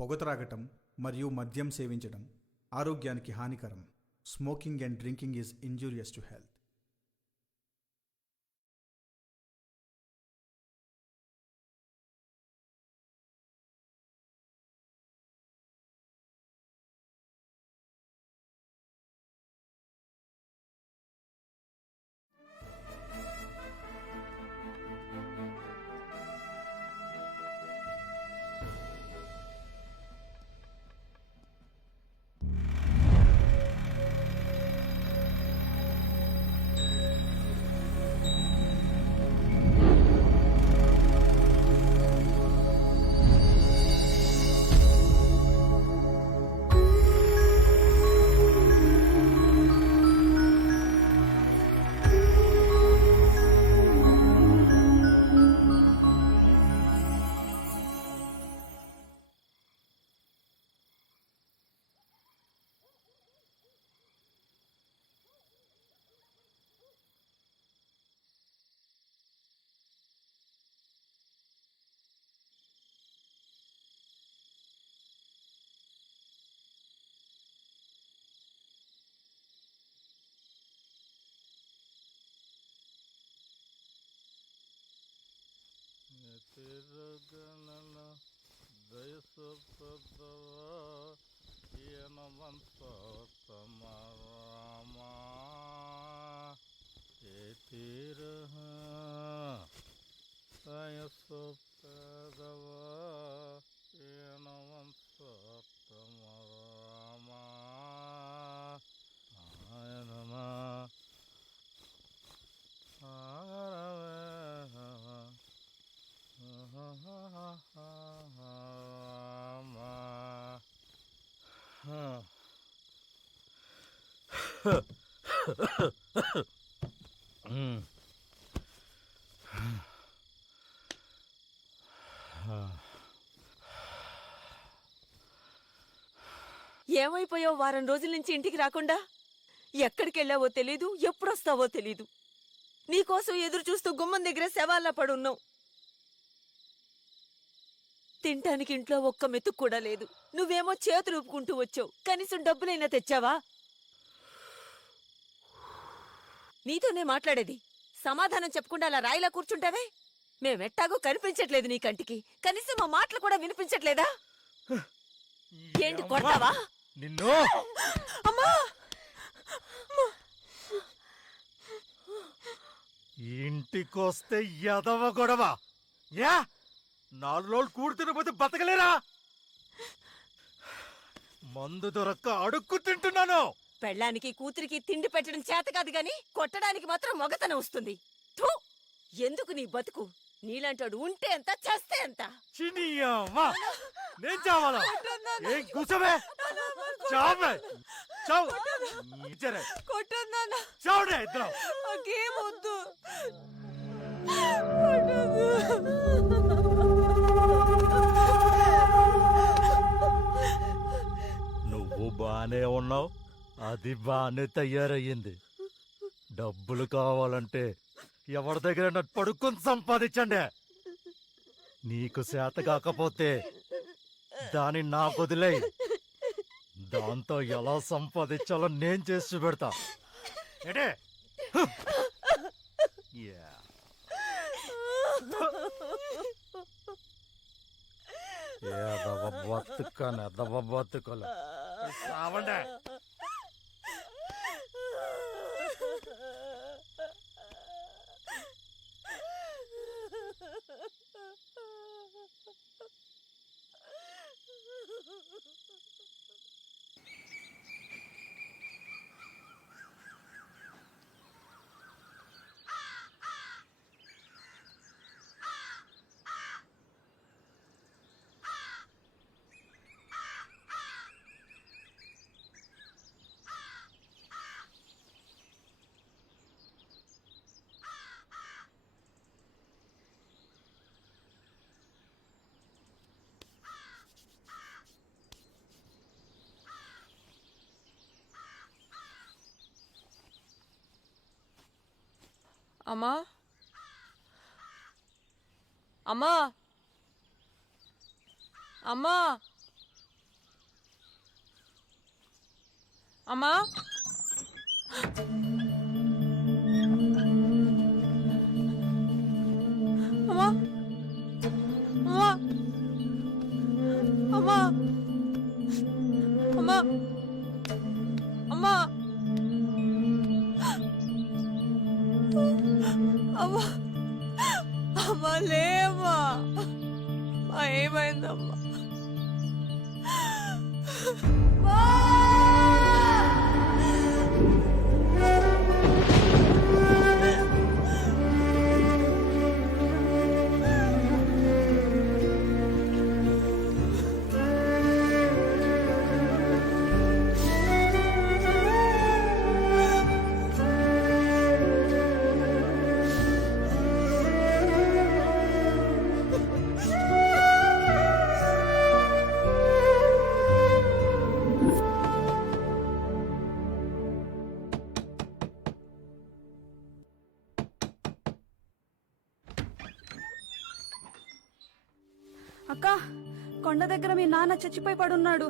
పొగ త్రాగటం మరియు మద్యం సేవించడం ఆరోగ్యానికి హానికరం. Smoking and drinking is injurious to health. తిరగనన దయసొత్తదవా ఈయనవంతమరామా ఏ తీరహ దయసొత్తదవా ఈయనవంతమరామా ఆయనమా ఏమైపోయావు? వారం రోజుల నుంచి ఇంటికి రాకుండా ఎక్కడికెళ్ళావో తెలీదు, ఎప్పుడొస్తావో తెలీదు. నీకోసం ఎదురు చూస్తూ గుమ్మం దగ్గర శవాల్లా పడున్నావు. తింటానికి ఇంట్లో ఒక్క మెతుకు కూడా లేదు. నువ్వేమో చేతులు ఊపుకుంటూ వచ్చావు. కనీసం డబ్బులైనా తెచ్చావా? నీతోనే మాట్లాడేది. సమాధానం చెప్పకుండా అలా రాయిలా కూర్చుంటావే? మేమెట్టాగో కనిపించట్లేదు నీ కంటికి. కనీసం మా మాటలు కూడా వినిపించట్లేదా? ఏంటి కొడతావా? నిన్ను అమ్మా! ఇంటికొస్తే ఎదవ గొడవ. యా 4 రోజులు కూడుతున్నపోతే బతకలేరా? మందు దొరక్క అడుక్కు తింటున్నాను. పెళ్ళానికి కూతురికి తిండి పెట్టడం చేత కాదు గాని కొట్టడానికి మాత్రం మొగతనం వస్తుంది. థూ! ఎందుకు నీ బతుకు? నీలాంటాడు ఉంటే ఎంత, చేస్తే ఎంత? చినియమ్మా నేను చావాలా? ఏం కూసవే? చావే చావు. చావుడే ఇద్దరు. నాకేమొద్దు. నువ్వు బానే ఉన్నావు, అది బానే తయారయ్యింది. డబ్బులు కావాలంటే ఎవరి దగ్గర పడుకొని సంపాదించండి. నీకు చేత కాకపోతే దాన్ని నాకు వదిలే. దాంతో ఎలా సంపాదించాలో నేను చేసి పెడతా. ఏడే ఎదవ బతుకని ఎదవ బతుకలు సావండే. అమ్మా! అమ్మా! అమ్మా! అమ్మా అమ్మా అమ్మా అమ్మా అమ్మా అమ్మా అమ్మా లేమ్మా ఏమైందమ్మా అక్క కొండ దగ్గర మీ నాన్న చచ్చిపోయి పడున్నాడు.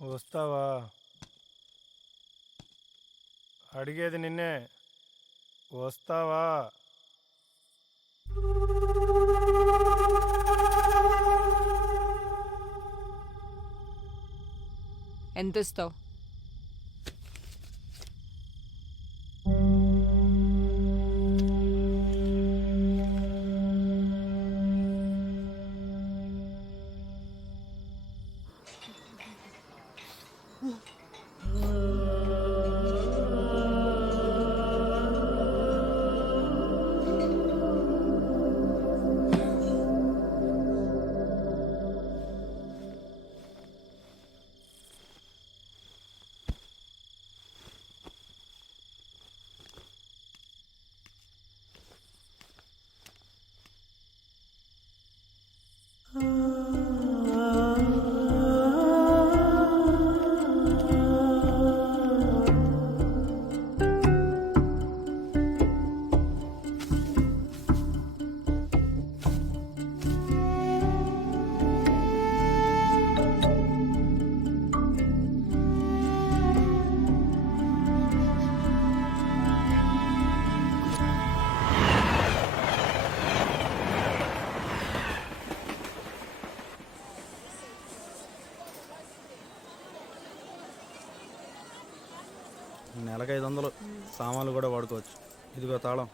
వస్తావా? అడిగేది నిన్నే, వస్తావా? ఎంత ఇస్తావు? నెలకు 500 సామాన్లు కూడా వాడుకోవచ్చు. ఇదిగో తాళం.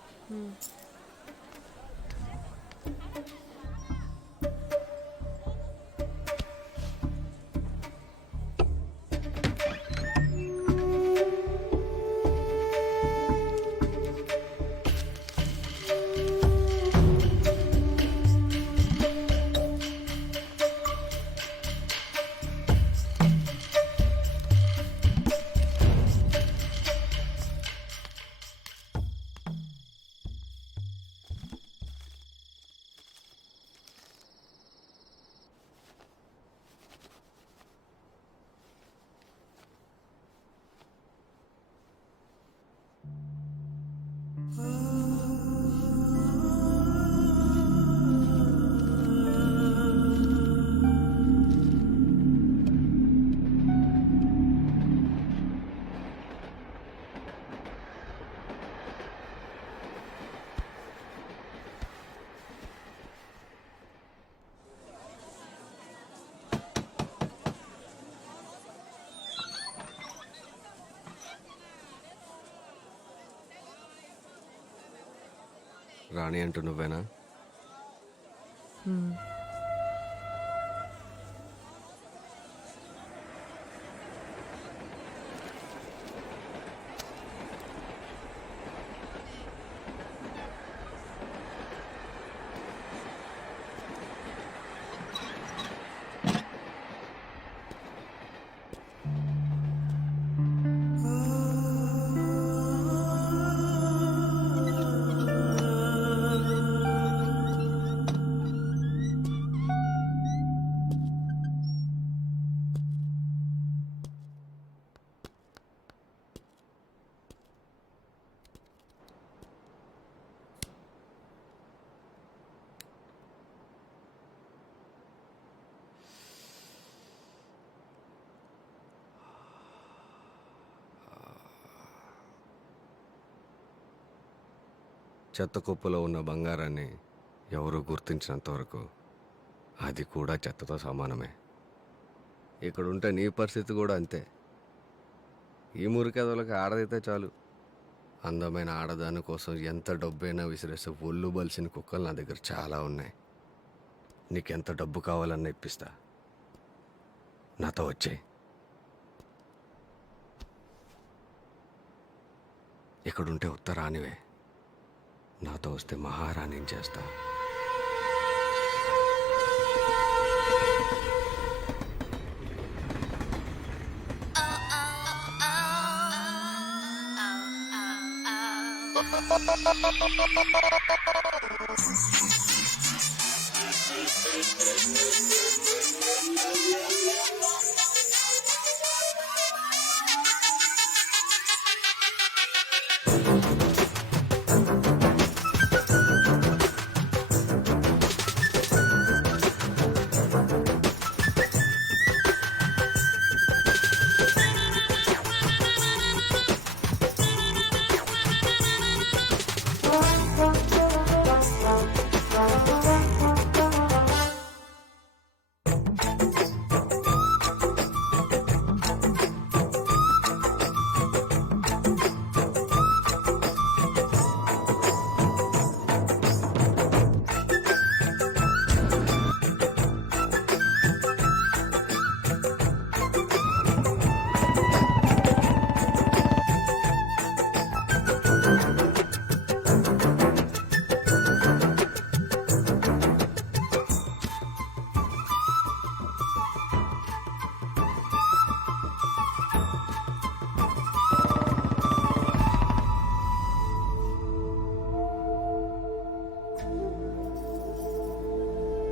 రాణి అంటూ నువ్వేనా? చెత్త కుప్పలో ఉన్న బంగారాన్ని ఎవరూ గుర్తించినంత వరకు అది కూడా చెత్తతో సమానమే. ఇక్కడ ఉంటే నీ పరిస్థితి కూడా అంతే. ఈ మురికెదలకి ఆడదైతే చాలు. అందమైన ఆడదాని కోసం ఎంత డబ్బైనా విసిరేస్తే ఒళ్ళు బలిసిన కుక్కలు నా దగ్గర చాలా ఉన్నాయి. నీకెంత డబ్బు కావాలన్నా ఇప్పిస్తా. నాతో వచ్చేయ్. ఇక్కడుంటే ఉత్తరానివే, నాతో వస్తే మహారాణిని చేస్తా.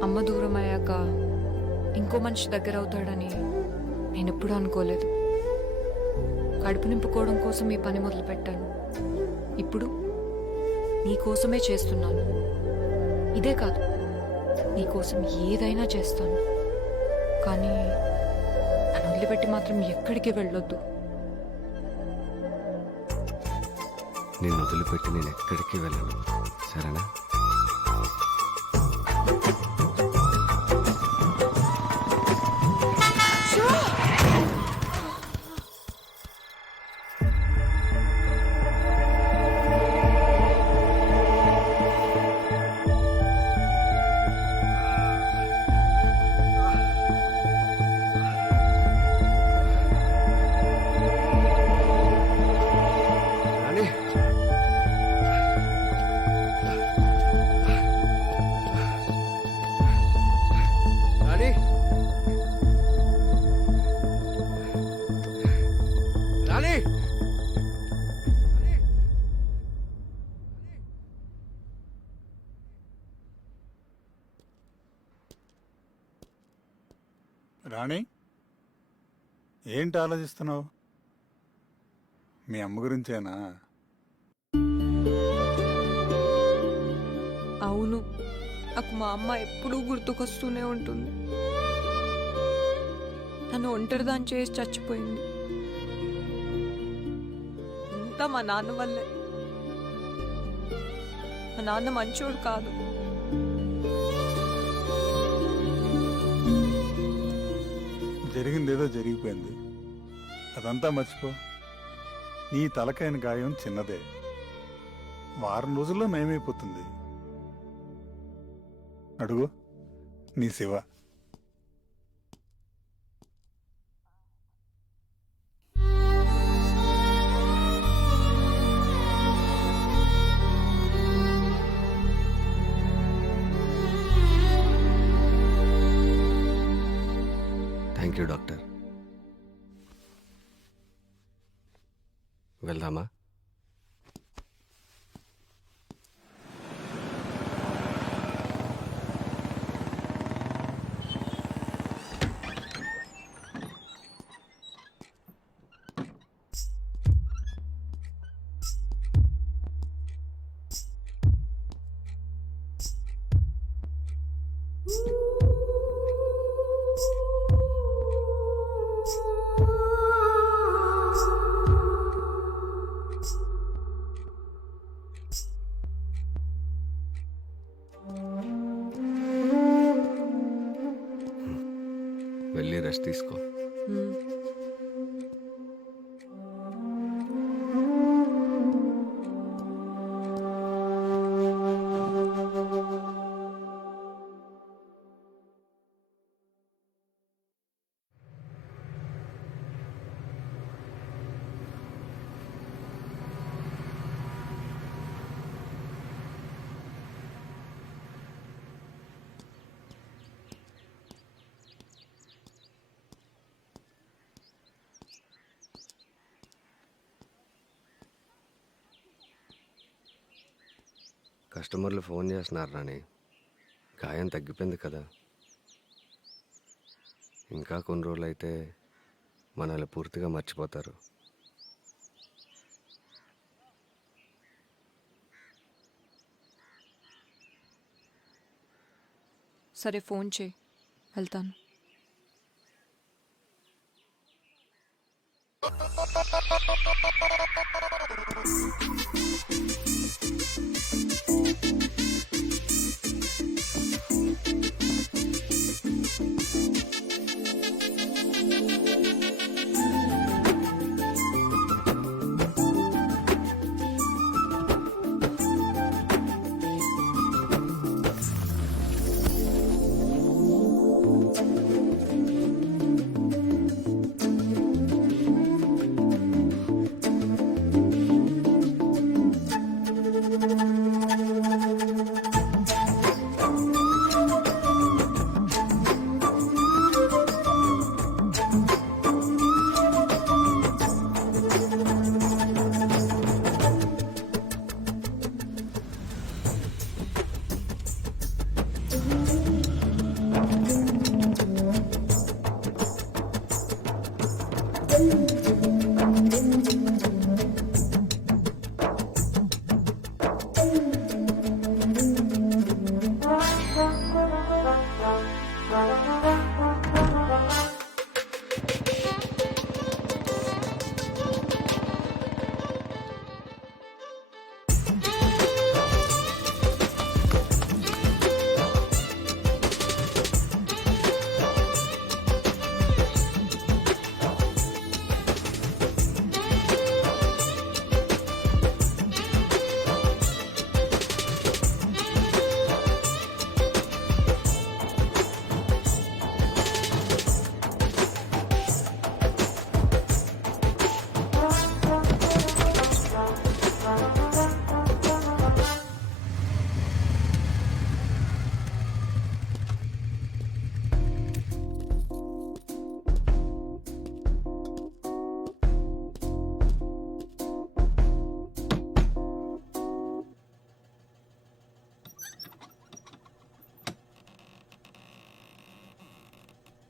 అమ్మ దూరం అయ్యాక ఇంకో మనిషి దగ్గర అవుతాడని నేను ఎప్పుడూ అనుకోలేదు. కడుపు నింపుకోవడం కోసం ఈ పని మొదలు పెట్టాను. ఇప్పుడు నీకోసమే చేస్తున్నాను. ఇదే కాదు, నీకోసం ఏదైనా చేస్తాను. కానీ నన్ను వదిలిపెట్టి మాత్రం ఎక్కడికి వెళ్ళొద్దు. నిన్ను వదిలిపెట్టి నేను ఎక్కడికి వెళ్ళను, సరేనా? రాణి, రాణి, రాణి, రాణి, ఏంటి ఆలోచిస్తున్నావు? మీ అమ్మ గురించేనా? అవును, నాకు మా అమ్మ ఎప్పుడూ గుర్తుకొస్తూనే ఉంటుంది. తను ఒంటరిదాన్ని చేసి చచ్చిపోయింది. అంతా మా నాన్న వల్లే. మా నాన్న మంచోడు కాదు. జరిగిందేదో జరిగిపోయింది, అదంతా మర్చిపో. నీ తలకైన గాయం చిన్నదే, వారం రోజుల్లో నయమైపోతుంది. అడుగు, నీ శివ. Thank you doctor. వెళ్దామా? వెళ్ళి రెస్ట్ తీసుకో. కస్టమర్లు ఫోన్ చేస్తున్నారు రాణి, గాయం తగ్గిపోయింది కదా. ఇంకా కొన్ని రోజులు అయితే మనల్ని పూర్తిగా మర్చిపోతారు. సరే, ఫోన్ చేయి, వెళ్తాను.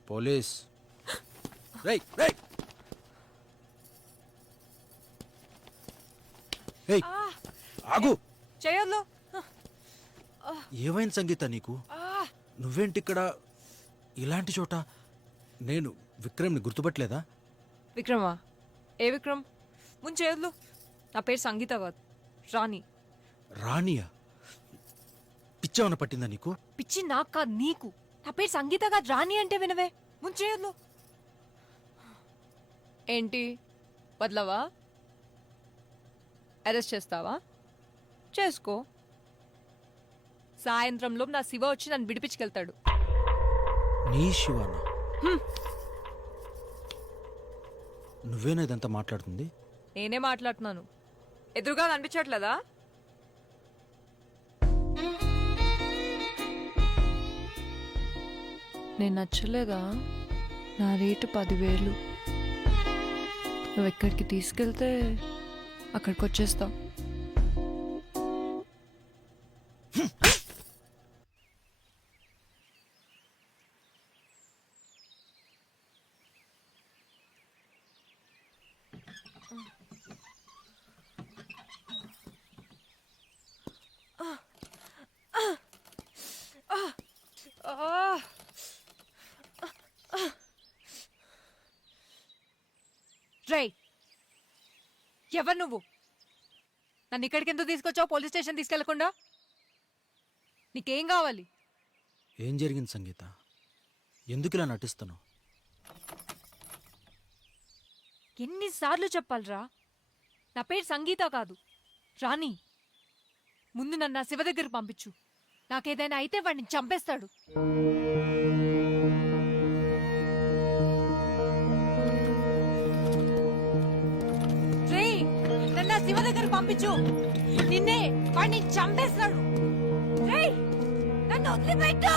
పోలీస్. రేయ్ రేయ్ ఏయ్, ఆగు. చేయొద్దు. ఏమైంది సంగీత నీకు? నువ్వేంటి ఇక్కడ ఇలాంటి చోట? నేను విక్రమ్ని గుర్తుపట్టలేదా? విక్రమా? ఏ విక్రమ్? ముందు చేయొద్దు. నా పేరు సంగీత కాదు, రాణి. రాణియా? పిచ్చేమన్నా పట్టిందా నీకు? పిచ్చి నాకు కాదు, నీకు. నా పేరు సంగీత కాదు, రాణి అంటే వినవే. ముందు చేయొద్దు. ఏంటి వదలవా? అరెస్ట్ చేస్తావా? చేసుకో. సాయంత్రంలో నా శివ వచ్చి నన్ను విడిపించుకెళ్తాడు. నీ శివానా? నువ్వేనా ఇదంతా మాట్లాడుతుంది? నేనే మాట్లాడుతున్నాను. ఎదురుగా కనిపించట్లేదా? నేను నచ్చలేదా? నా రేటు 10,000. నువ్వు ఎక్కడికి తీసుకెళ్తే అక్కడికి వచ్చేస్తావు. రేయ్, ఎవరు నువ్వు? నన్ను ఇక్కడికి ఎందుకు తీసుకొచ్చావు? పోలీస్ స్టేషన్ తీసుకెళ్లకుండా. నీకేం కావాలి? ఏం జరిగింది సంగీత? ఎందుకు ఇలా నటిస్తున్నావు? ఎన్నిసార్లు చెప్పాలరా? నా పేరు సంగీత కాదు, రాణి. ముందు నన్ను నా శివ దగ్గరికి పంపించు. నాకేదైనా అయితే వాడిని చంపేస్తాడు. రేయ్, నన్ను నా శివ దగ్గరికి పంపించు. నిన్నే వాడిని చంపేస్తాడు. రేయ్, నన్ను వదిలిపెట్టు.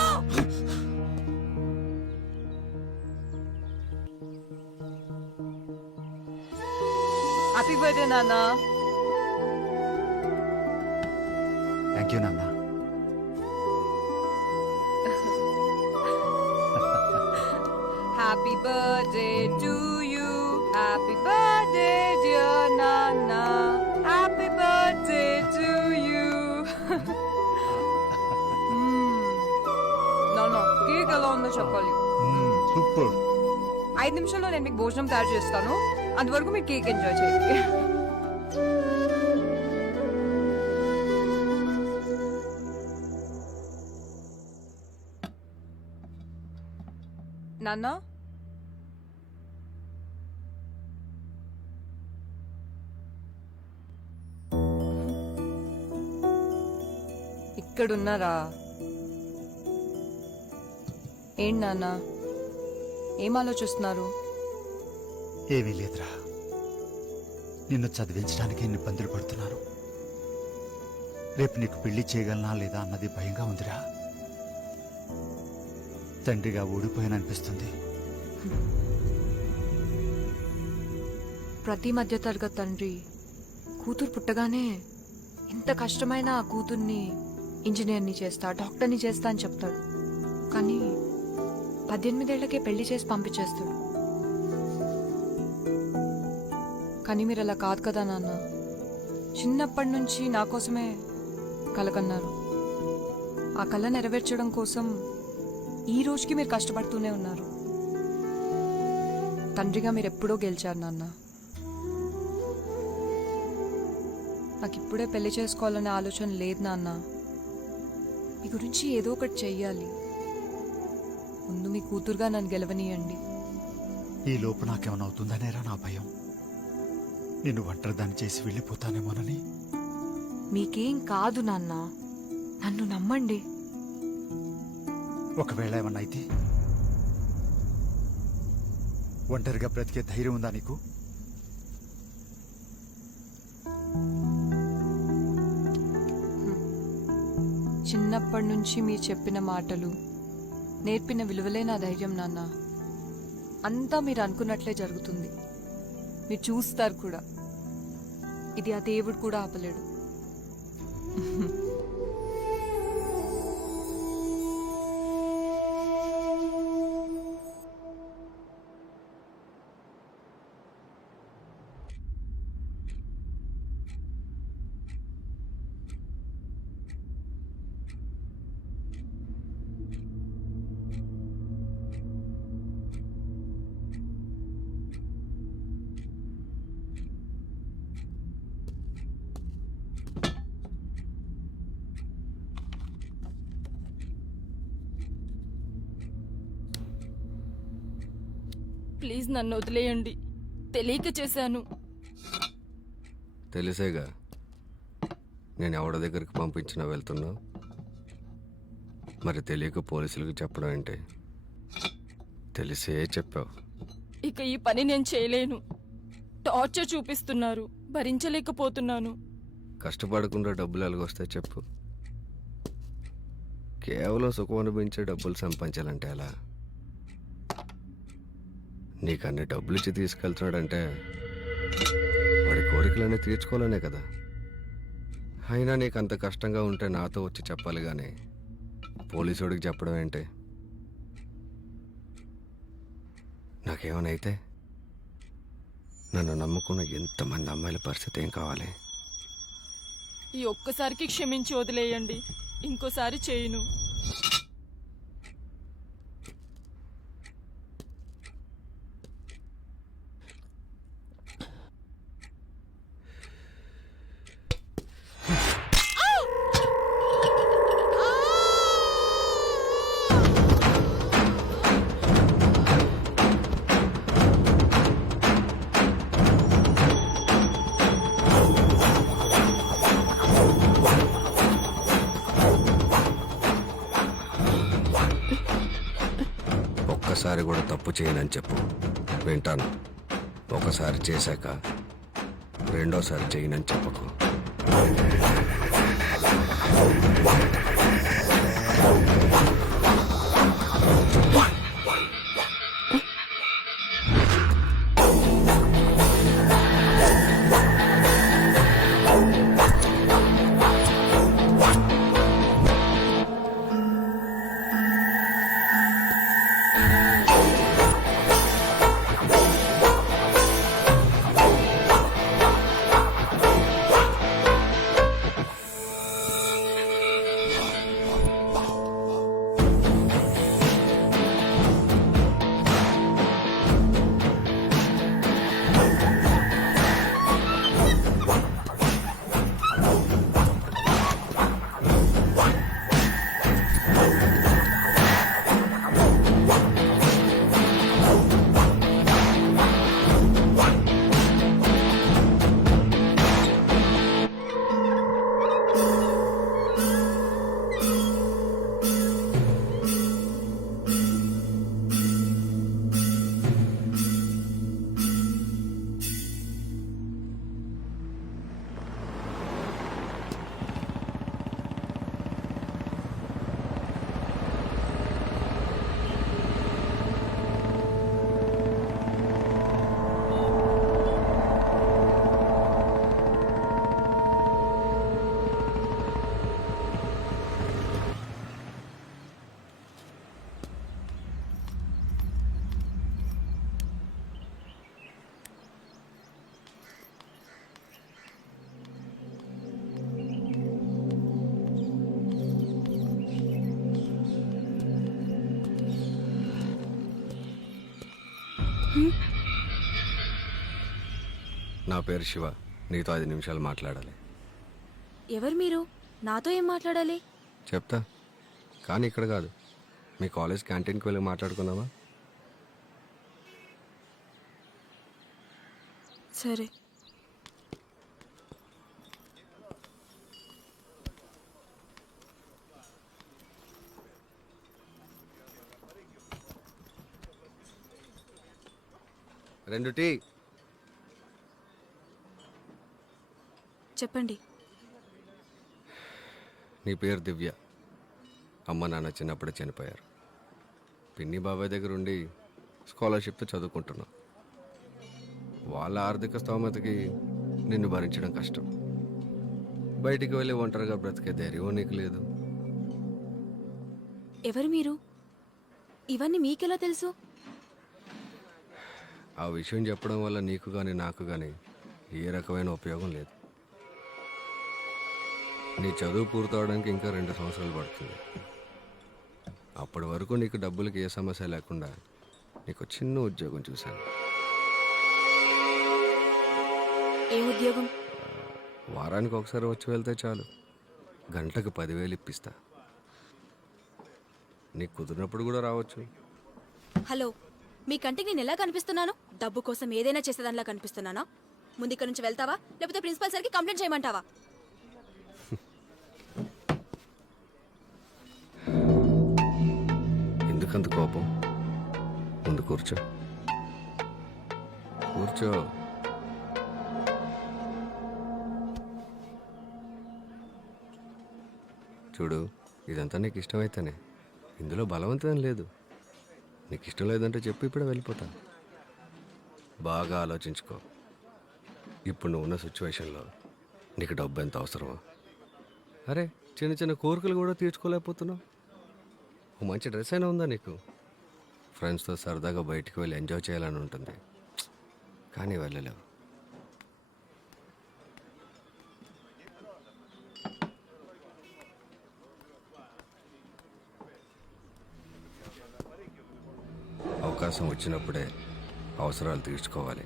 హ్యాపీ బర్త్డే నాన్న. థ్యాంక్ యూ నాన్న. Happy birthday to you. Happy birthday, dear Nana. Happy birthday to you. నాన్న, కేక్ ఎలా ఉందో చెప్పాలి. సూపర్. 5 నిమిషాల్లో నేను మీకు భోజనం తయారు చేస్తాను. అంతవరకు మీరు కేక్ ఎంజాయ్ చేయండి. నాన్న, ఇక్కడున్నారా? ఏంటి నాన్న, ఏం ఆలోచిస్తున్నారు? ఏమీ లేదురా, నిన్ను చదివించడానికి ఎన్ని ఇబ్బందులు పడుతున్నాను. రేపు నీకు పెళ్లి చేయగలనా లేదా అన్నది భయంగా ఉందిరా. తండ్రిగా ఓడిపోయాననిపిస్తుంది. ప్రతి మధ్యతరగతి తండ్రి కూతురు పుట్టగానే ఎంత కష్టమైనా ఆ కూతుర్ని ఇంజనీర్ని చేస్తా, డాక్టర్ని చేస్తా అని చెప్తాడు. కానీ 18 ఏళ్లకే పెళ్లి చేసి పంపించేస్తాడు. కానీ మీరు అలా కాదు కదా నాన్న. చిన్నప్పటి నుంచి నా కోసమే కలకన్నారు. ఆ కళ నెరవేర్చడం కోసం ఈ రోజుకి మీరు కష్టపడుతూనే ఉన్నారు. తండ్రిగా మీరు ఎప్పుడో గెలిచారు నాన్న. నాకు ఇప్పుడే పెళ్లి చేసుకోవాలనే ఆలోచన లేదు నాన్న. మీ గురించి ఏదో ఒకటి చెయ్యాలి. ముందు మీ కూతురుగా నన్ను గెలవనీయండి. ఈ లోపు నాకేమైనా అవుతుందనేరా నా భయం. నిన్ను ఒంటరిదాన్ని చేసి వెళ్ళిపోతానేమోనని. మీకేం కాదు నాన్న, నన్ను నమ్మండి. ఒకవేళ ఏమన్నా అయితే ఒంటరిగా బ్రతికే ధైర్యం ఉందా నీకు? చిన్నప్పటి నుంచి మీరు చెప్పిన మాటలు, నేర్పిన విలువలే నా ధైర్యం నాన్న. అంతా మీరు అనుకున్నట్లే జరుగుతుంది. మీరు చూస్తారు కూడా. ఇది ఆ దేవుడు కూడా ఆపలేడు. ప్లీజ్ నన్ను వదిలేయండి. తెలియక చేశాను. తెలిసేగా నేను ఎవరి దగ్గరికి పంపించినా వెళ్తున్నావు. మరి తెలియక పోలీసులకు చెప్పడం ఏంటి? తెలిసే చెప్పావు. ఇక ఈ పని నేను చేయలేను. టార్చర్ చూపిస్తున్నారు, భరించలేకపోతున్నాను. కష్టపడకుండా డబ్బులు ఎలాగొస్తే చెప్పు. కేవలం సుఖం అనిపించే డబ్బులు సంపాదించాలంటే ఎలా? నీకు అన్ని డబ్బులు ఇచ్చి తీసుకెళ్తున్నాడంటే వాడి కోరికలన్నీ తీర్చుకోవాలనే కదా. అయినా నీకు అంత కష్టంగా ఉంటే నాతో వచ్చి చెప్పాలి కానీ పోలీసుడికి చెప్పడం ఏంటి? నాకేమైనా అయితే నన్ను నమ్ముకున్న ఎంతమంది అమ్మాయిల పరిస్థితి ఏం కావాలి? ఈ ఒక్కసారికి క్షమించి వదిలేయండి. ఇంకోసారి చేయను. ఒక్కసారి కూడా తప్పు చేయనని చెప్పు, వింటాను. ఒకసారి చేశాక రెండోసారి చేయనని చెప్పకు. నా పేరు శివ. నీతో 5 నిమిషాలు మాట్లాడాలి. ఎవరు మీరు? నాతో ఏం మాట్లాడాలి? చెప్తా, కానీ ఇక్కడ కాదు. మీ కాలేజ్ క్యాంటీన్కి వెళ్ళి మాట్లాడుకుందామా? సరే. రెండు టీ. చెప్పండి. నీ పేరు దివ్య. అమ్మ నాన్న చిన్నప్పుడే చనిపోయారు. పిన్ని బాబాయ్ దగ్గర ఉండి స్కాలర్షిప్తో చదువుకుంటున్నావు. వాళ్ళ ఆర్థిక స్తోమతకి నిన్ను భరించడం కష్టం. బయటికి వెళ్ళి ఒంటరిగా బ్రతికే ధైర్యం నీకు లేదు. ఎవరు మీరు? ఇవన్నీ మీకెలా తెలుసు? ఆ విషయం చెప్పడం వల్ల నీకు కానీ నాకు కానీ ఏ రకమైన ఉపయోగం లేదు. నీ చదువు పూర్తవడానికి ఇంకా 2 సంవత్సరాలు పడుతుంది. అప్పటి వరకు నీకు డబ్బులకి ఏ సమస్య లేకుండా నీకు చిన్న ఉద్యోగం చూశాను. ఏ ఉద్యోగం? వారానికి ఒకసారి వచ్చి వెళ్తే చాలు. గంటకు 10,000 ఇప్పిస్తా. నీకు కుదిరినప్పుడు కూడా రావచ్చు. హలో, మీ కంటికి నేను ఎలా కనిపిస్తున్నాను? డబ్బు కోసం ఏదైనా చేసేదానిలా కనిపిస్తున్నానా? ముందు ఇక్కడ నుంచి వెళ్తావా, లేకపోతే ప్రిన్సిపల్ సార్కి కంప్లైంట్ చేయమంటావా? ఎందుకంత కోపం? ముందు కూర్చో, కూర్చో. చూడు, ఇదంతా నీకు ఇష్టమైతేనే, ఇందులో బలవంతం లేదు. నీకు ఇష్టం లేదంటే చెప్పి ఇప్పుడే వెళ్ళిపోతా. బాగా ఆలోచించుకో. ఇప్పుడు నువ్వు ఉన్న సిచ్యువేషన్లో నీకు డబ్బు ఎంత అవసరమో. అరే, చిన్న చిన్న కోరికలు కూడా తీర్చుకోలేకపోతున్నావు. ఓ మంచి డ్రెస్ అయినా ఉందా నీకు? ఫ్రెండ్స్తో సరదాగా బయటికి వెళ్ళి ఎంజాయ్ చేయాలని ఉంటుంది, కానీ వెళ్ళలేవు. అవకాశం వచ్చినప్పుడే అవసరాలు తీర్చుకోవాలి.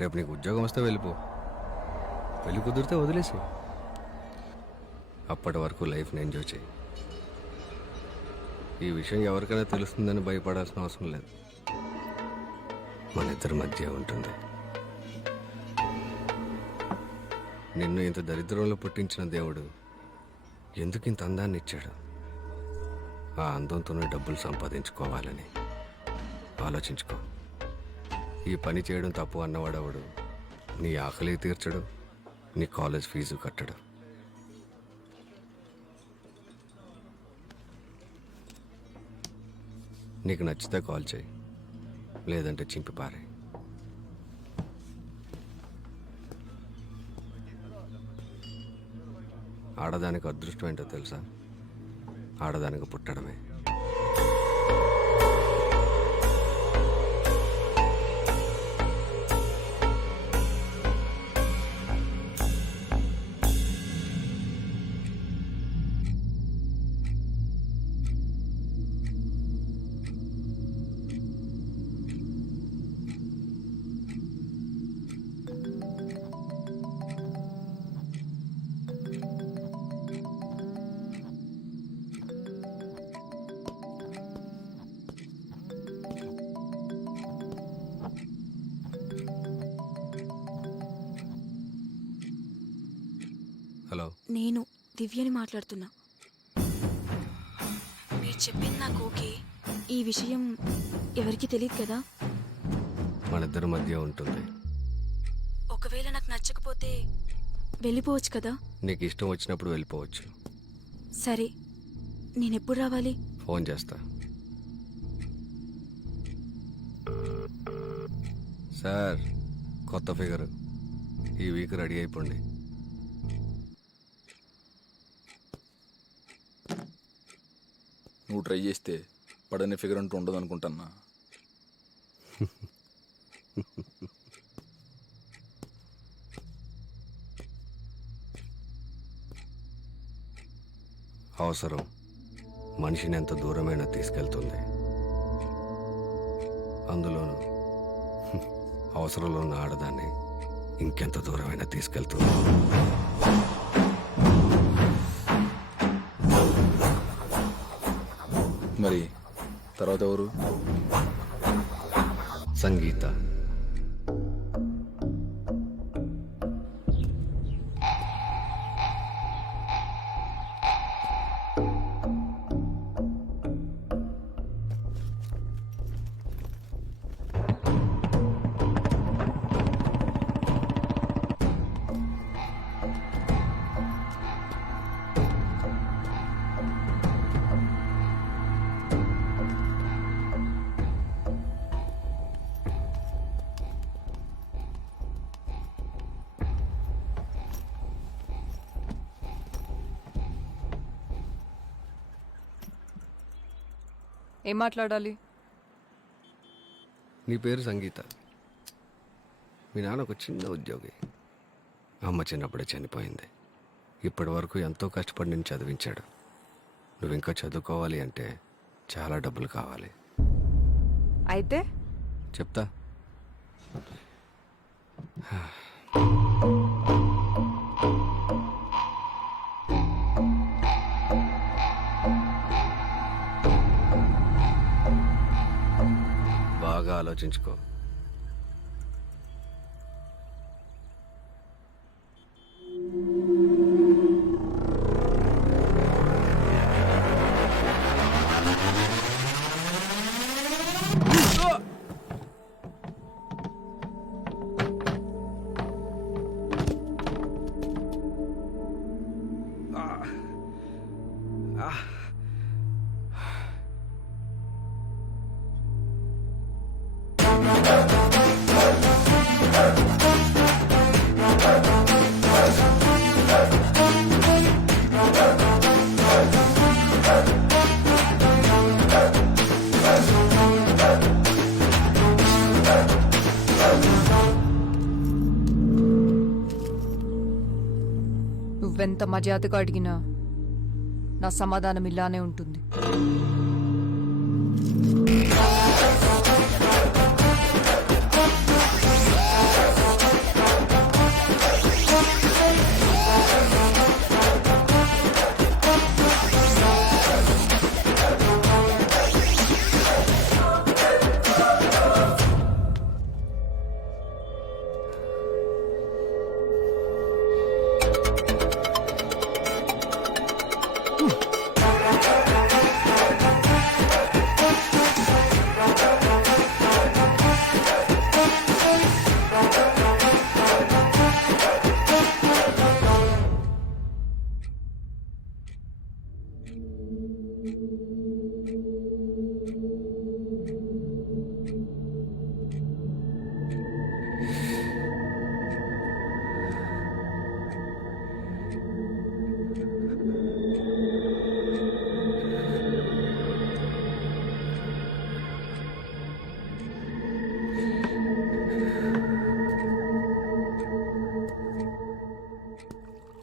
రేపు నీకు ఉద్యోగం వస్తే వెళ్ళిపో, వెళ్ళి కుదిరితే వదిలేసి. అప్పటి వరకు లైఫ్ని ఎంజాయ్ చేయి. ఈ విషయం ఎవరికైనా తెలుస్తుందని భయపడాల్సిన అవసరం లేదు. మన ఇద్దరి మధ్య ఉంటుంది. నిన్ను ఇంత దరిద్రంలో పుట్టించిన దేవుడు ఎందుకు ఇంత అందాన్ని ఇచ్చాడు? ఆ అందంతోనే డబ్బులు సంపాదించుకోవాలని ఆలోచించుకో. ఈ పని చేయడం తప్పు అన్నవాడవడు నీ ఆకలి తీర్చడు, నీ కాలేజ్ ఫీజు కట్టడు. నీకు నచ్చితే కాల్ చేయి, లేదంటే చింపి పారే. ఆడదానికి అదృష్టం ఏంటో తెలుసా? ఆడదానికి పుట్టడమే. హలో, నేను దివ్యని మాట్లాడుతున్నా. మీరు చెప్పింది నాకు ఓకే. ఈ విషయం ఎవరికి తెలియదు కదా? మన ఇద్దరి మధ్య ఉంటుంది. ఒకవేళ నాకు నచ్చకపోతే వెళ్ళిపోవచ్చు కదా? నీకు ఇష్టం వచ్చినప్పుడు వెళ్ళిపోవచ్చు. సరే, నేనెప్పుడు రావాలి? ఫోన్ చేస్తా. సార్, కొత్త ఫిగర్ ఈ వీక్ రెడీ అయిపోండి. నువ్వు ట్రై చేస్తే పడని ఫిగర్ అంటూ ఉండదు అనుకుంటున్నా. అవసరం మనిషిని ఎంత దూరమైనా తీసుకెళ్తుంది. అందులోనూ అవసరంలో ఉన్న ఆడదాన్ని ఇంకెంత దూరమైనా తీసుకెళ్తుంది. మరి తర్వాత ఎవరు? సంగీత. ఏం మాట్లాడాలి? నీ పేరు సంగీత. మీ నాన్న ఒక చిన్న ఉద్యోగి. అమ్మ చిన్నప్పుడే చనిపోయింది. ఇప్పటి వరకు ఎంతో కష్టపడి నేను చదివించాడు. నువ్వు ఇంకా చదువుకోవాలి అంటే చాలా డబ్బులు కావాలి. అయితే చెప్తా. ఆలోచించుకో. నువ్వెంత మర్యాదగా అడిగినా నా సమాధానం ఇలానే ఉంటుంది.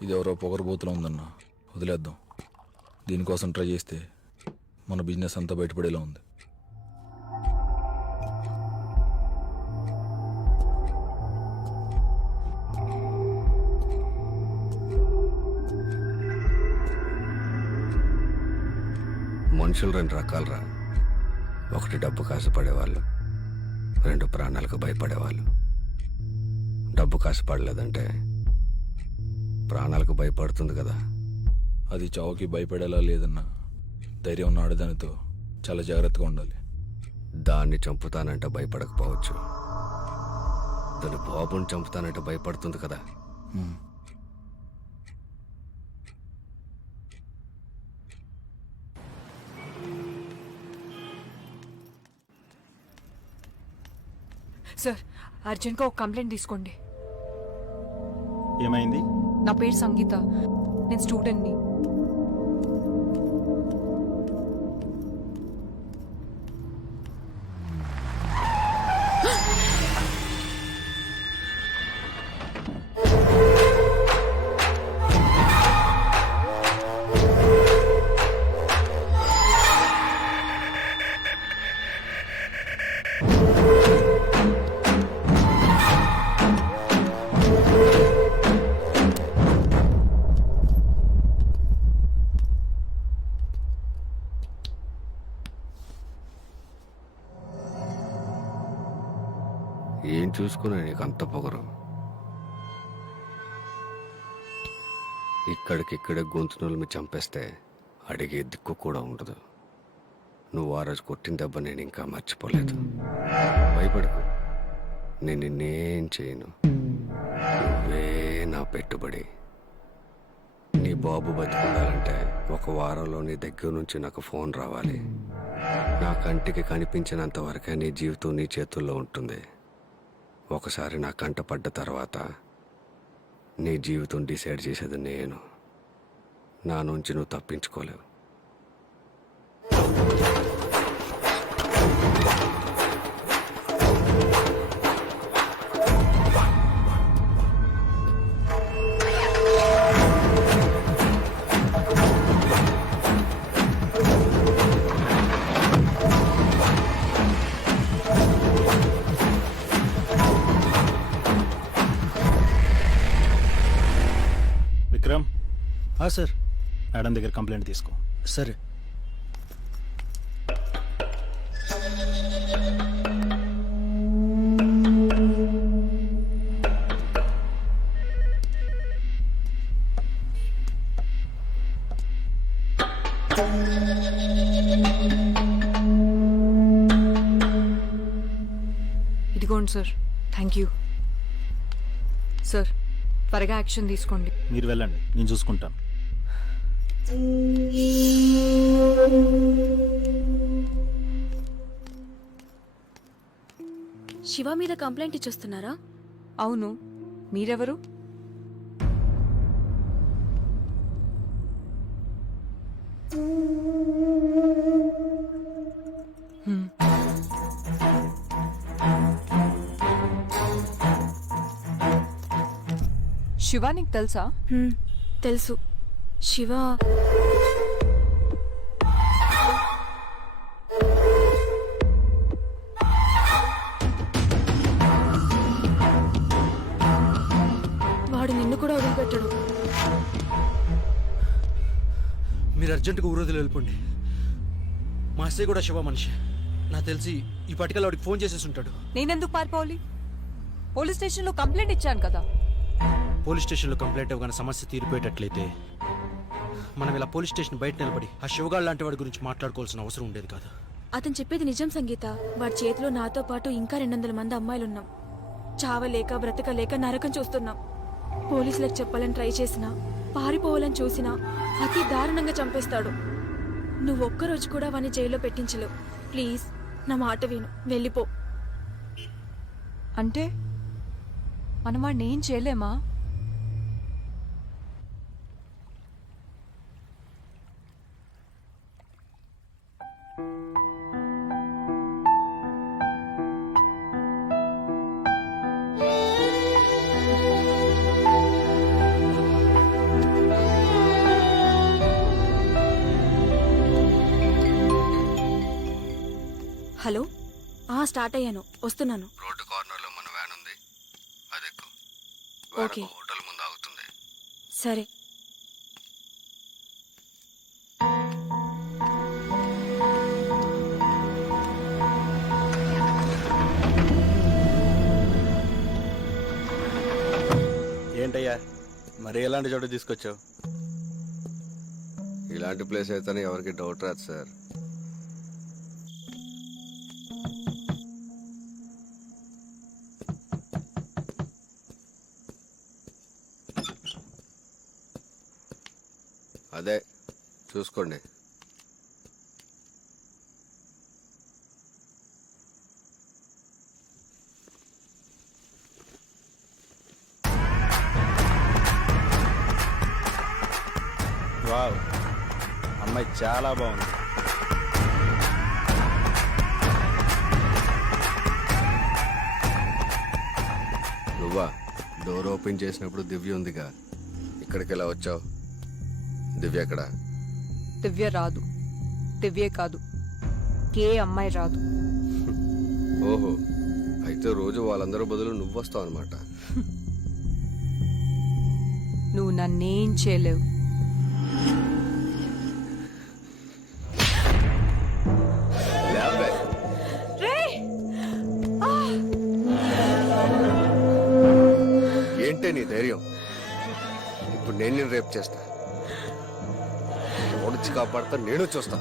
ఇది ఎవరో పొగరబోతులో ఉందన్న, వదిలేద్దాం. దీనికోసం ట్రై చేస్తే మన బిజినెస్ అంతా బయటపడేలా ఉంది. మనుషులు రెండు రకాలరా. ఒకటి డబ్బు కాసుపడేవాళ్ళు, రెండు ప్రాణాలకు భయపడేవాళ్ళు. డబ్బు కాసుపడలేదంటే ప్రాణాలకు భయపడుతుంది కదా. అది చావుకి భయపడేలా లేదన్నా. ధైర్యం ఉన్న ఆడదానితో చాలా జాగ్రత్తగా ఉండాలి. దాన్ని చంపుతానంటే భయపడకపోవచ్చు, దాని బాబుని చంపుతానంటే భయపడుతుంది కదా. సార్, అర్జెంట్గా ఒక కంప్లైంట్ తీసుకోండి. ఏమైంది? నా పేరు సంగీత, నేను స్టూడెంట్ని. ఏం చూసుకున్నా నీకు అంత పొగరు? ఇక్కడికిక్కడే గొంతు నులిమి చంపేస్తే అడిగే దిక్కు కూడా ఉండదు. నువ్వు ఆ రోజు కొట్టిన దెబ్బ నేను ఇంకా మర్చిపోలేదు. భయపడకు, నేను నిన్నేం చేయను. నువ్వే నా పెట్టుబడి. నీ బాబు బతికుండాలంటే 1 వారంలో నీ దగ్గర నుంచి నాకు ఫోన్ రావాలి. నా కంటికి కనిపించినంత వరకే నీ జీవితం నీ చేతుల్లో ఉంటుంది. ఒకసారి నా కంట పడ్డ తర్వాత నీ జీవితం డిసైడ్ చేసేది నేను. నా నుంచి నువ్వు తప్పించుకోలేవు. విక్రమ్, సార్. మేడం దగ్గర కంప్లైంట్ తీసుకో. సరే. తీసుకోండి సార్. Thank you sir. త్వరగా యాక్షన్ తీసుకోండి. మీరు వెళ్ళండి, నేను చూసుకుంటాను. శివ మీద కంప్లైంట్ ఇచ్చొస్తున్నారా? అవును, మీరెవరు? హ్మ్. శివ నీకు తెలుసా? తెలుసు. శివ వాడు నిన్ను కూడా వదిలిపెట్టడు. మీరు అర్జెంటుగా ఊరోజులు వెళ్ళిపోండి. మా అస్తయ్య కూడా శివ మనిషి. నాకు తెలిసి ఈ పటికల్ వాడికి ఫోన్ చేసేసి ఉంటాడు. నేనెందుకు పారిపోవాలి? పోలీస్ స్టేషన్లో కంప్లైంట్ ఇచ్చాను కదా. పోలీస్ స్టేషన్లో కంప్లైంట్ ఇవ్వగానే సమస్య తీరిపోయేటట్లయితే మనం ఇలా పోలీస్ స్టేషన్ బయట నిలబడి ఆ శివగాడు లాంటి వాడి గురించి మాట్లాడుకోవాల్సిన అవసరం ఉండేది కాదు. అతను చెప్పేది నిజం సంగీత. వాడి చేతిలో నాతో పాటు ఇంకా 200 మంది అమ్మాయిలున్నాం. చావలేక బ్రతకలేక నరకం చూస్తున్నాం. పోలీసులకు చెప్పాలని ట్రై చేసినా, పారిపోవాలని చూసినా అతి దారుణంగా చంపేస్తాడు. నువ్వు ఒక్కరోజు కూడా వాడిని జైల్లో పెట్టించలేవు. ప్లీజ్ నా మాట విను, వెళ్ళిపో. అంటే మనం వాడిని ఏం చేయలేమా? హలో, స్టార్ట్ అయ్యాను, వస్తున్నాను. రోడ్డు కార్నర్లో మన వ్యాన్ ఉంది, అది ఎక్కు. ఓకే. హోటల్ ముందు ఆగుతుంది. సరే. ఏంటయ్యా మరి ఎలాంటి చోట తీసుకొచ్చావు? ఇలాంటి ప్లేస్ అయితేనే ఎవరికి డౌట్ రాదు సార్. అదే చూసుకోండి. వావ్, అమ్మాయి చాలా బాగుంది. నువ్వా? డోర్ ఓపెన్ చేసినప్పుడు దివ్య ఉందిగా, ఇక్కడికి ఎలా వచ్చావు? దివ్య ఎక్కడ? దివ్య రాదు. దివ్యే కాదు, ఏ అమ్మాయి రాదు. ఓహో, అయితే రోజు వాళ్ళందరూ బదులు నువ్వు వస్తావు అనమాట. నువ్వు నన్నేం చేయలేవు. ఏంటే నీ ధైర్యం? ఇప్పుడు నేను రేపు చేస్తా, ఓడిచి కాపాడతా, నేను చూస్తా.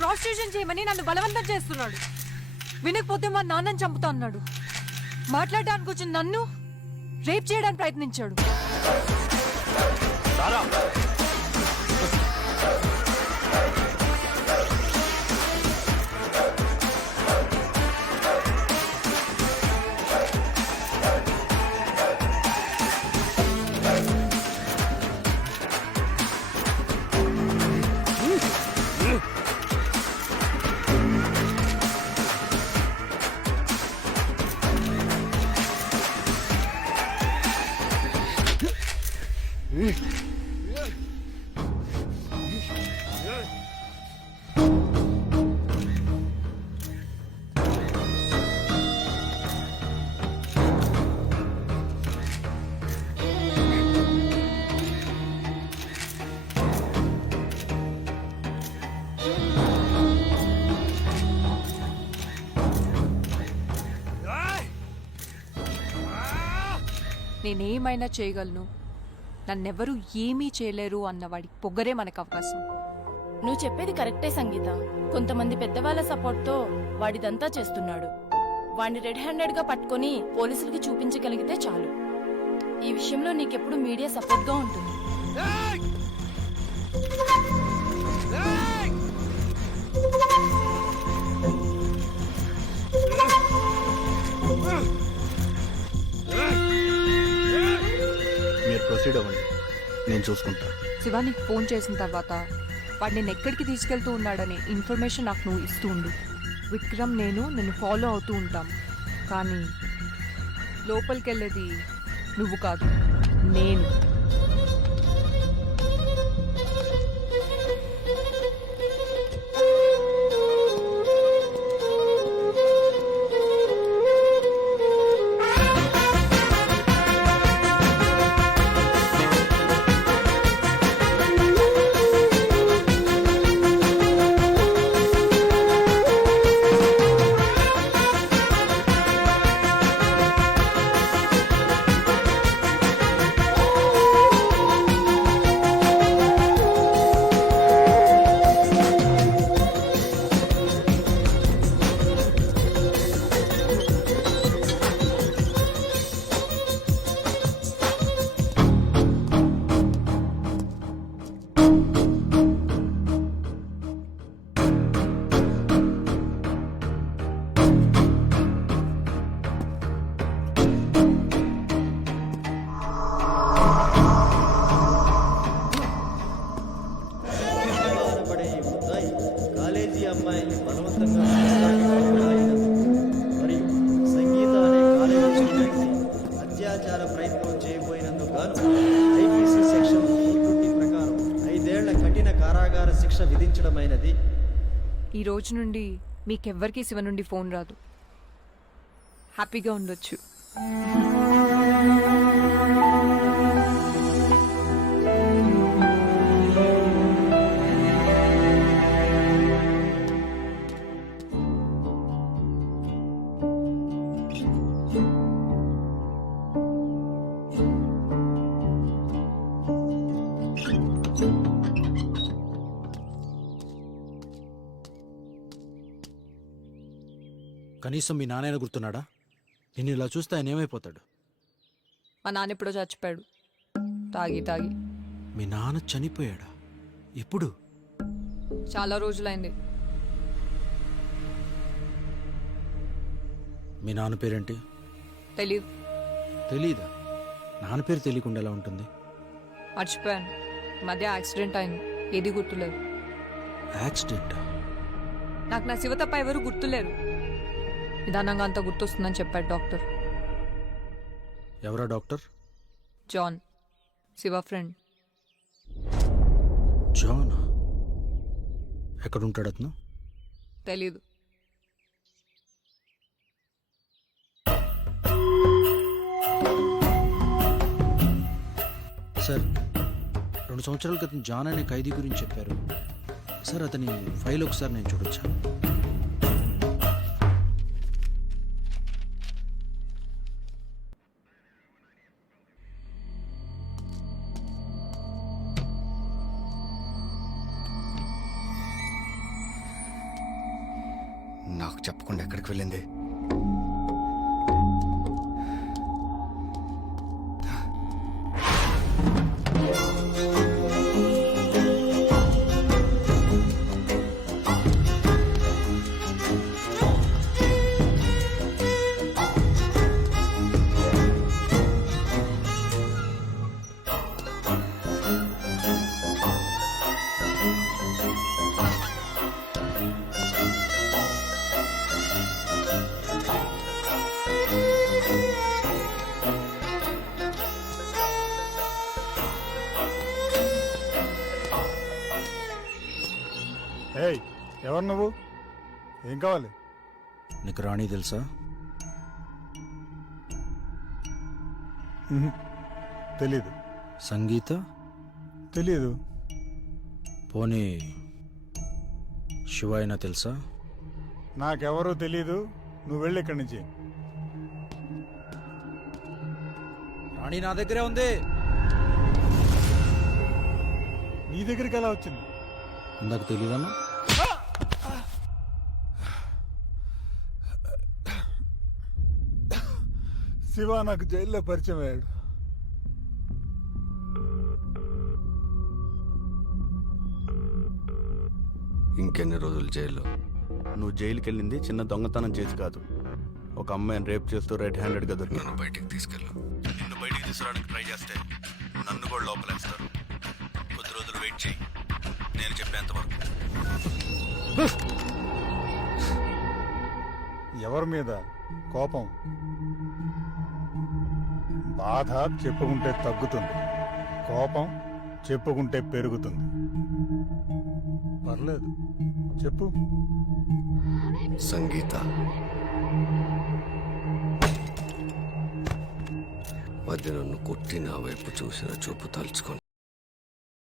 ప్రాస్టిట్యూషన్ చేయమని నన్ను బలవంతం చేస్తున్నాడు. వినకపోతే మా నాన్నని చంపుతా అన్నాడు. మాట్లాడడానికి వచ్చిన నన్ను రేప్ చేయడానికి ప్రయత్నించాడు. నేనేమైనా చేయగలను, నన్నెవరూ ఏమీ చేయలేరు అన్నవాడి పొగరే మనకు అవకాశం. నువ్వు చెప్పేది కరెక్టే సంగీత. కొంతమంది పెద్దవాళ్ళ సపోర్ట్తో వాడిదంతా చేస్తున్నాడు. వాడిని రెడ్ హ్యాండెడ్ గా పట్టుకొని పోలీసులకి చూపించగలిగితే చాలు. ఈ విషయంలో నీకెప్పుడు మీడియా సపోర్ట్ గా ఉంటుంది. మీరు ప్రొసీడ్ అవ్వండి, నేను చూసుకుంటా. శివ నీకు ఫోన్ చేసిన తర్వాత వాడు నేను ఎక్కడికి తీసుకెళ్తూ ఉన్నాడనే ఇన్ఫర్మేషన్ నాకు నువ్వు ఇస్తూ ఉండు. విక్రమ్ నేను నిన్ను ఫాలో అవుతూ ఉంటాం, కానీ లోపలికి వెళ్ళేది నువ్వు కాదు, నేను. కాలేజీ అమ్మాయిని బలవంతంగా మరియు సంగీత అనే కాలేజీ స్టూడెంట్ని అత్యాచార ప్రయత్నం చేయబోయినందుకు గాను ఐపీసీ సెక్షన్ 220 ప్రకారం 5 ఏళ్ల కఠిన కారాగార శిక్ష విధించడమైనది. ఈ రోజు నుండి మీకెవ్వరికీ శివ నుండి ఫోన్ రాదు. హ్యాపీగా ఉండొచ్చు. కనీసం మీ నాన్న గుర్తున్నాడా? నిన్ను ఇలా చూస్తే ఆయన ఏమైపోతాడు? మా నాన్న ఎప్పుడో చచ్చిపోయాడు, తాగి తాగి. మీ నాన్న చనిపోయాడా? ఎప్పుడు? చాలా రోజులైంది. మీ నాన్న పేరేంటి? తెలీదు. తెలీదా? నాన్న పేరు తెలియకుండా ఎలా ఉంటుంది? మర్చిపోయాను. ఈ మధ్య యాక్సిడెంట్ అయింది, ఏది గుర్తులేదు. యాక్సిడెంట్? నాకు నా శివ తప్ప ఎవరు గుర్తులేరు. నిదానంగా అంతా గుర్తొస్తుందని చెప్పాడు డాక్టర్. ఎవరా doctor? John, Shiva friend. John? ఎక్కడుంటాడు అతను? తెలీదు. సార్, 2 సంవత్సరాల క్రితం జాన్ అనే ఖైదీ గురించి చెప్పారు సార్. అతని ఫైల్ ఒకసారి నేను చూడొచ్చా? నాకు చెప్పకుండా ఎక్కడికి వెళ్ళింది? ఏయ్, ఎవరు నువ్వు? ఏం కావాలి? నీకు రాణి తెలుసా? తెలీదు. సంగీత? తెలీదు. పోనీ శివ అయినా తెలుసా? నాకెవరూ తెలీదు. నువ్వు వెళ్ళి ఇక్కడి నుంచి. మణి నా దగ్గరే ఉంది. నీ దగ్గరికి ఎలా వచ్చింది? ఇందాక తెలీదన్నా. శివ నాకు జైల్లో పరిచయం అయ్యాడు. ఇంకెన్ని రోజులు జైల్లో? నువ్వు జైలుకి వెళ్ళింది చిన్న దొంగతనం చేసి కాదు, ఒక అమ్మాయిని రేప్ చేస్తూ రెడ్ హ్యాండెడ్గా దొరికి. నన్ను బయటికి తీసుకెళ్ళు. నిన్ను బయటికి తీసుకురావడానికి ట్రై చేస్తే నన్ను కూడా లోపలేస్తారు. కొద్ది రోజులు వెయిట్ చేయి, నేను చెప్పేంత వరకు. ఎవరి మీద కోపం? బాధ చెప్పుకుంటే తగ్గుతుంది, కోపం చెప్పుకుంటే పెరుగుతుంది. పర్లేదు, చెప్పు. సంగీత, అది నన్ను కొట్టి నా వైపు చూసిన చూపు తలుచుకొని